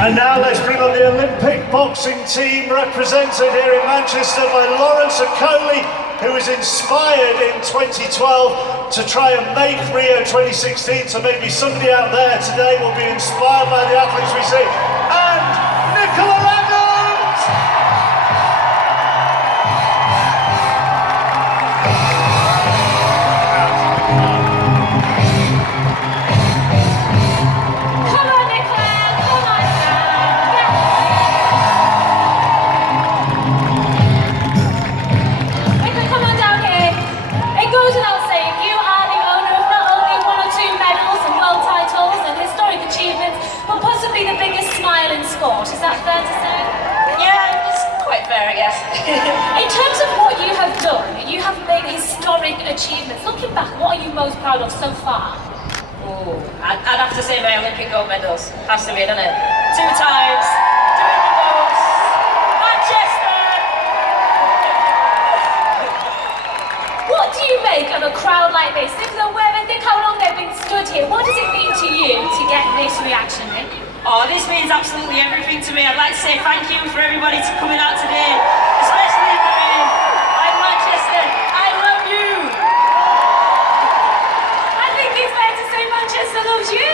And now let's bring on the Olympic boxing team, represented here in Manchester by Lawrence Okoli, who was inspired in 2012 to try and make Rio 2016. So maybe somebody out there today will be inspired by the athletes we see. And Nicola Adams! Is that fair to say? Yeah, it's quite fair, I guess. In terms of what you have done, you have made historic achievements. Looking back, what are you most proud of so far? Ooh, I'd have to say my Olympic gold medals. Has to be, doesn't it? 2 times, doing the most. Manchester! What do you make of a crowd like this? Think how long they've been stood here. What does it mean to you to get this reaction, Nick? Oh, this means absolutely everything to me. I'd like to say thank you for everybody coming out today, especially in the rain. I'm Manchester. I love you. I think it's fair to say Manchester loves you.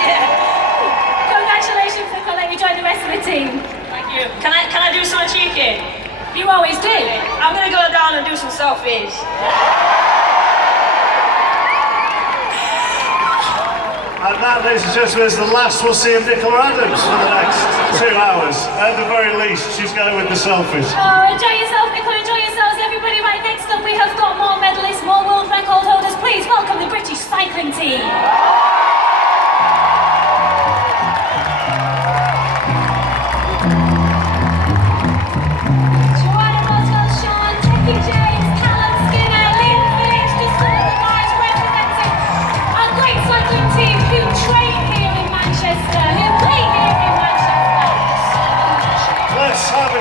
Yeah. Congratulations, Nicola. Let me join the rest of the team. Thank you. Can I do something cheeky? You always do. I'm gonna go down and do some selfies. And that, ladies and gentlemen, is the last we'll see of Nicola Adams for the next 2 hours. At the very least, she's going with the selfies. Oh, enjoy yourself, Nicola, enjoy yourselves. Everybody, right next up, we have got more medalists, more world record holders. Please welcome the British cycling team.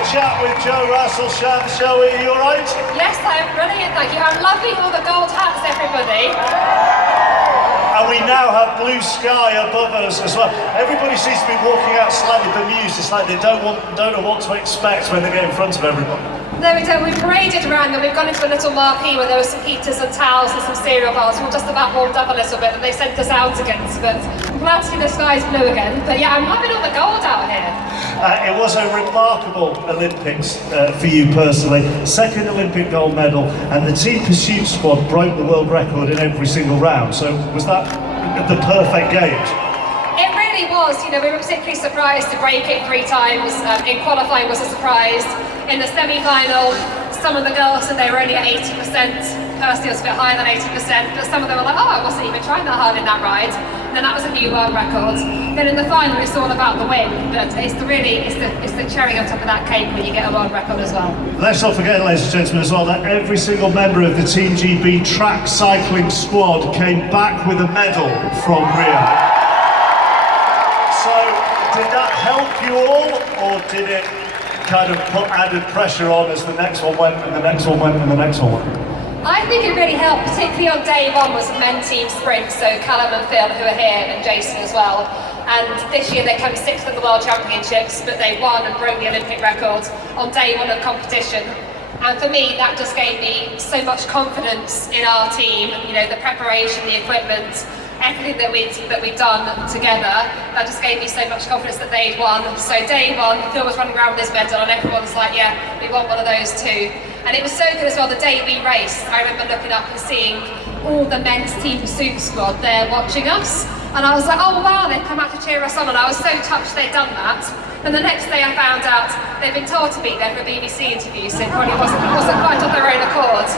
Chat with Joe Russell, shall we? Are you alright? Yes, I'm brilliant, thank you. I'm loving all the gold hats, everybody. And we now have blue sky above us as well. Everybody seems to be walking out slightly bemused. It's like they don't know what to expect when they get in front of everyone. No, we don't. We've paraded around and we've gone into a little marquee where there were some heaters and towels and some cereal bars. We're just about warmed up a little bit and they sent us out again. But I'm glad to see the skies blue again. But yeah, I'm loving all the gold out here. It was a remarkable Olympics for you personally. Second Olympic gold medal, and the team pursuit squad broke the world record in every single round. So was that the perfect gauge? It really was. You know, we were particularly surprised to break it 3 times. In qualifying was a surprise. In the semi-final, some of the girls said they were only at 80%. Personally, it was a bit higher than 80%, but some of them were like, oh, I wasn't even trying that hard in that ride. And then that was a new world record. Then in the final, it's all about the win, but it's the cherry on top of that cake when you get a world record as well. Let's not forget, ladies and gentlemen, as well, that every single member of the Team GB track cycling squad came back with a medal from Rio. So, did that help you all, or did it kind of put added pressure on as the next one went, and the next one went, and the next one went? I think it really helped, particularly on day 1 was the men's team sprint, so Callum and Phil who are here, and Jason as well. And this year they came 6th at the World Championships, but they won and broke the Olympic record on day 1 of competition. And for me, that just gave me so much confidence in our team, you know, the preparation, the equipment, everything that we'd done together. That just gave me so much confidence that they'd won. So day 1, Phil was running around with his medal and everyone's like, yeah, we won one of those too. And it was so good as well, the day we raced, I remember looking up and seeing all the men's team pursuit squad there watching us. And I was like, oh wow, they've come out to cheer us on, and I was so touched they'd done that. And the next day I found out they'd been told to be there for a BBC interview, so it probably wasn't quite of their own accord.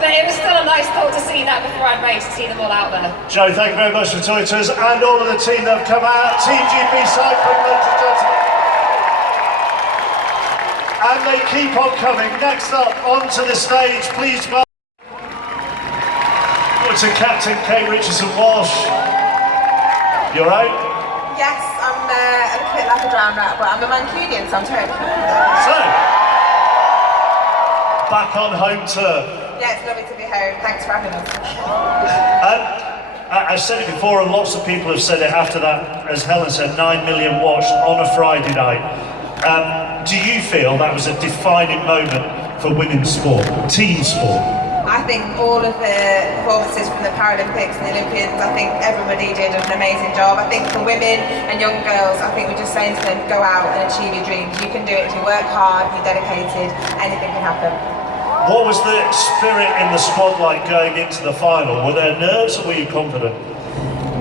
But it was still a nice thought to see that before I'd raced, to see them all out there. Joe, thank you very much for talking to us, and all of the team that have come out. Team GB Cycling, ladies and gentlemen. And they keep on coming. Next up, onto the stage, please welcome to Captain Kate Richardson-Walsh. You alright? Yes, I'm a bit like a drown rat, but I'm a Mancunian, so I'm totally fine. So, back on home turf. Yeah, it's lovely to be home. Thanks for having us. I've said it before, and lots of people have said it after that, as Helen said, 9 million watched on a Friday night. Do you feel that was a defining moment for women's sport, team sport? I think all of the performances from the Paralympics and the Olympians, I think everybody did an amazing job. I think for women and young girls, I think we're just saying to them, go out and achieve your dreams. You can do it if you work hard, you're dedicated, anything can happen. What was the spirit in the squad like going into the final? Were there nerves or were you confident?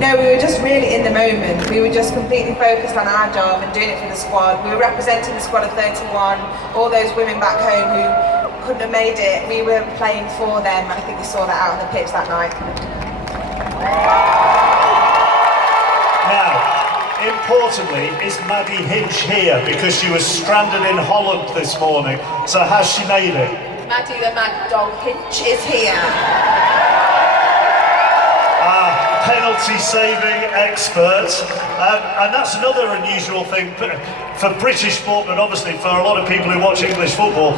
No, we were just really in the moment. We were just completely focused on our job and doing it for the squad. We were representing the squad of 31, all those women back home who couldn't have made it. We were playing for them, and I think we saw that out on the pitch that night. Now, importantly, is Maddie Hinch here? Because she was stranded in Holland this morning. So has she made it? Maddie the Mad Dog Hinch is here. Penalty saving expert, and that's another unusual thing for British sport, but obviously for a lot of people who watch English football.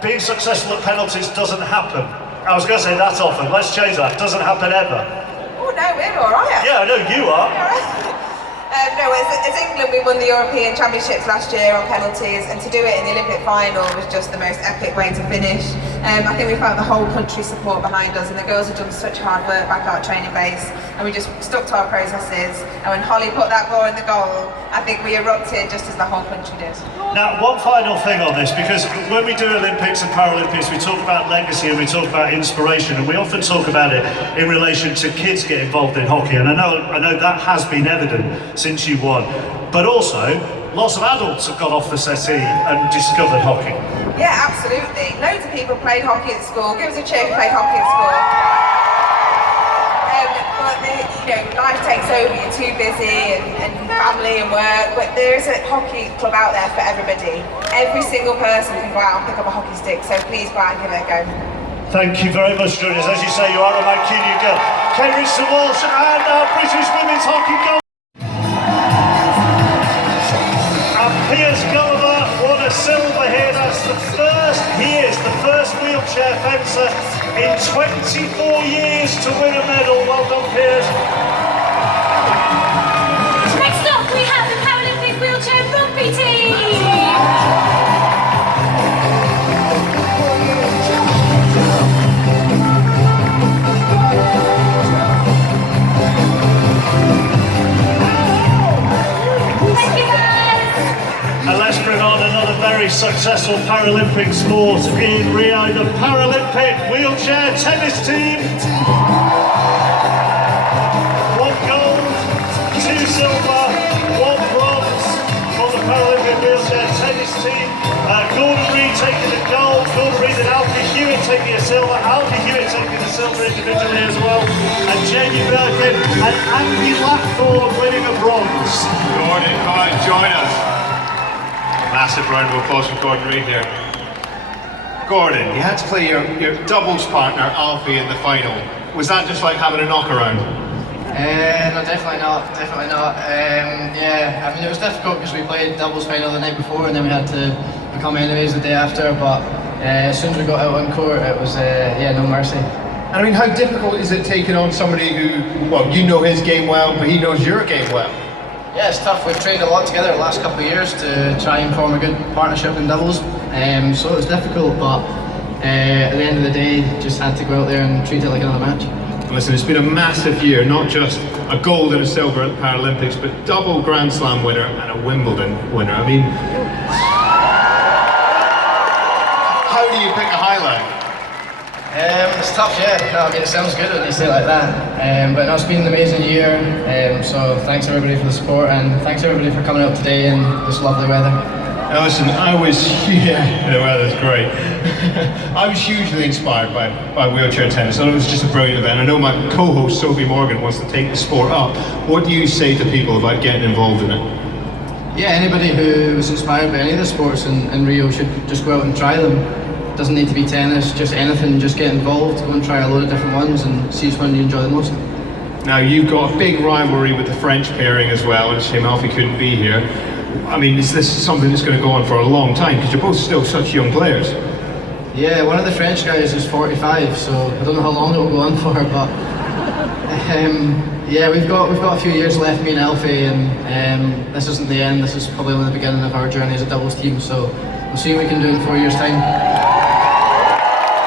Being successful at penalties doesn't happen. I was going to say that often. Let's change that. Doesn't happen ever. Oh no, we're all right. Yeah, I know you are. No, as England, we won the European Championships last year on penalties, and to do it in the Olympic final was just the most epic way to finish. I think we felt the whole country support behind us, and the girls have done such hard work back at our training base, and we just stuck to our processes. And when Holly put that ball in the goal, I think we erupted just as the whole country did. Now, one final thing on this, because when we do Olympics and Paralympics, we talk about legacy and we talk about inspiration, and we often talk about it in relation to kids getting involved in hockey. And I know that has been evident since you won, but also lots of adults have got off the settee and discovered hockey. Yeah, absolutely. Loads of people played hockey at school. Give us a cheer who played hockey at school. But life takes over. You're too busy and family and work. But there is a hockey club out there for everybody. Every single person can go out and pick up a hockey stick. So please go out and give it a go. Thank you very much, joining us. As you say, you are a Mancunian girl. Kerry Walsh and our British women's hockey goal. Piers Gulliver won a silver here. He is the first wheelchair fencer in 24 years to win a medal. Well done, Piers. Next up, we have the Paralympic wheelchair rugby team. And let's bring on another very successful Paralympic sport in Rio, the Paralympic wheelchair tennis team. 1 gold, 2 silver, 1 bronze for the Paralympic wheelchair tennis team. Gordon Reid taking the gold, Gordon Reid and Alfie Hewitt taking a silver, Alfie Hewitt taking the silver individually as well, and Jamie Birkin and Andy Lackthorne winning a bronze. Gordon, come out and join us. Massive round of applause for Gordon Reid here. Gordon, you had to play your doubles partner, Alfie, in the final. Was that just like having a knock-around? No, definitely not. Yeah, I mean, it was difficult because we played doubles final the night before and then we had to become enemies the day after, but as soon as we got out on court, it was, no mercy. And I mean, how difficult is it taking on somebody who, well, you know his game well, but he knows your game well? Yeah, it's tough. We've trained a lot together the last couple of years to try and form a good partnership in doubles. So it was difficult, but at the end of the day, just had to go out there and treat it like another match. Listen, it's been a massive year, not just a gold and a silver at the Paralympics, but double Grand Slam winner and a Wimbledon winner. I mean, how do you pick a highlight? It's tough, yeah. No, I mean, it sounds good when you say it like that. But no, it's been an amazing year. So thanks everybody for the support and thanks everybody for coming out today in this lovely weather. Now listen, the weather's great. I was hugely inspired by wheelchair tennis. I thought it was just a brilliant event. I know my co-host Sophie Morgan wants to take the sport up. What do you say to people about getting involved in it? Yeah, anybody who was inspired by any of the sports in Rio should just go out and try them. Doesn't need to be tennis, just anything, just get involved, go and try a load of different ones and see which one you enjoy the most. Now you've got a big rivalry with the French pairing as well, and it's a shame Alfie couldn't be here. I mean, is this something that's going to go on for a long time, because you're both still such young players? Yeah, one of the French guys is 45, so I don't know how long it will go on for, but Yeah, we've got a few years left, me and Alfie, and this isn't the end. This is probably only the beginning of our journey as a doubles team. So we'll see what we can do in 4 years' time.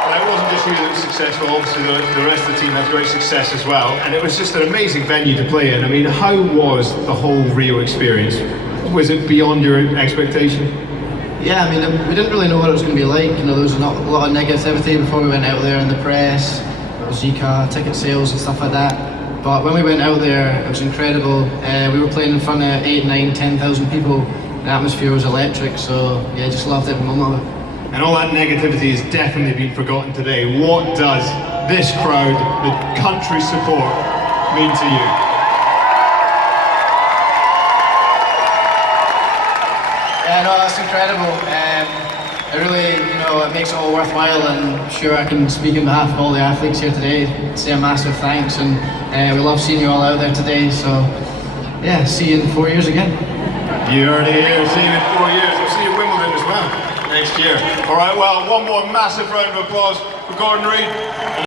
Well, it wasn't just you that was successful. Obviously, the rest of the team had great success as well, and it was just an amazing venue to play in. I mean, how was the whole Rio experience? Was it beyond your expectation? Yeah, I mean, we didn't really know what it was going to be like. You know, there was a lot of negativity before we went out there in the press. There was Zika, ticket sales and stuff like that. But when we went out there, it was incredible. We were playing in front of 8, 9, 10,000 people. The atmosphere was electric, so yeah, just loved every moment of it. And all that negativity has definitely been forgotten today. What does this crowd, the country support, mean to you? Yeah, no, that's incredible. It really, you know, it makes it all worthwhile, and I'm sure I can speak on behalf of all the athletes here today, say a massive thanks, and we love seeing you all out there today, so yeah, see you in 4 years again. You heard it here, see you in 4 years. We'll see you at Wimbledon as well next year. All right, well, one more massive round of applause for Gordon Reid.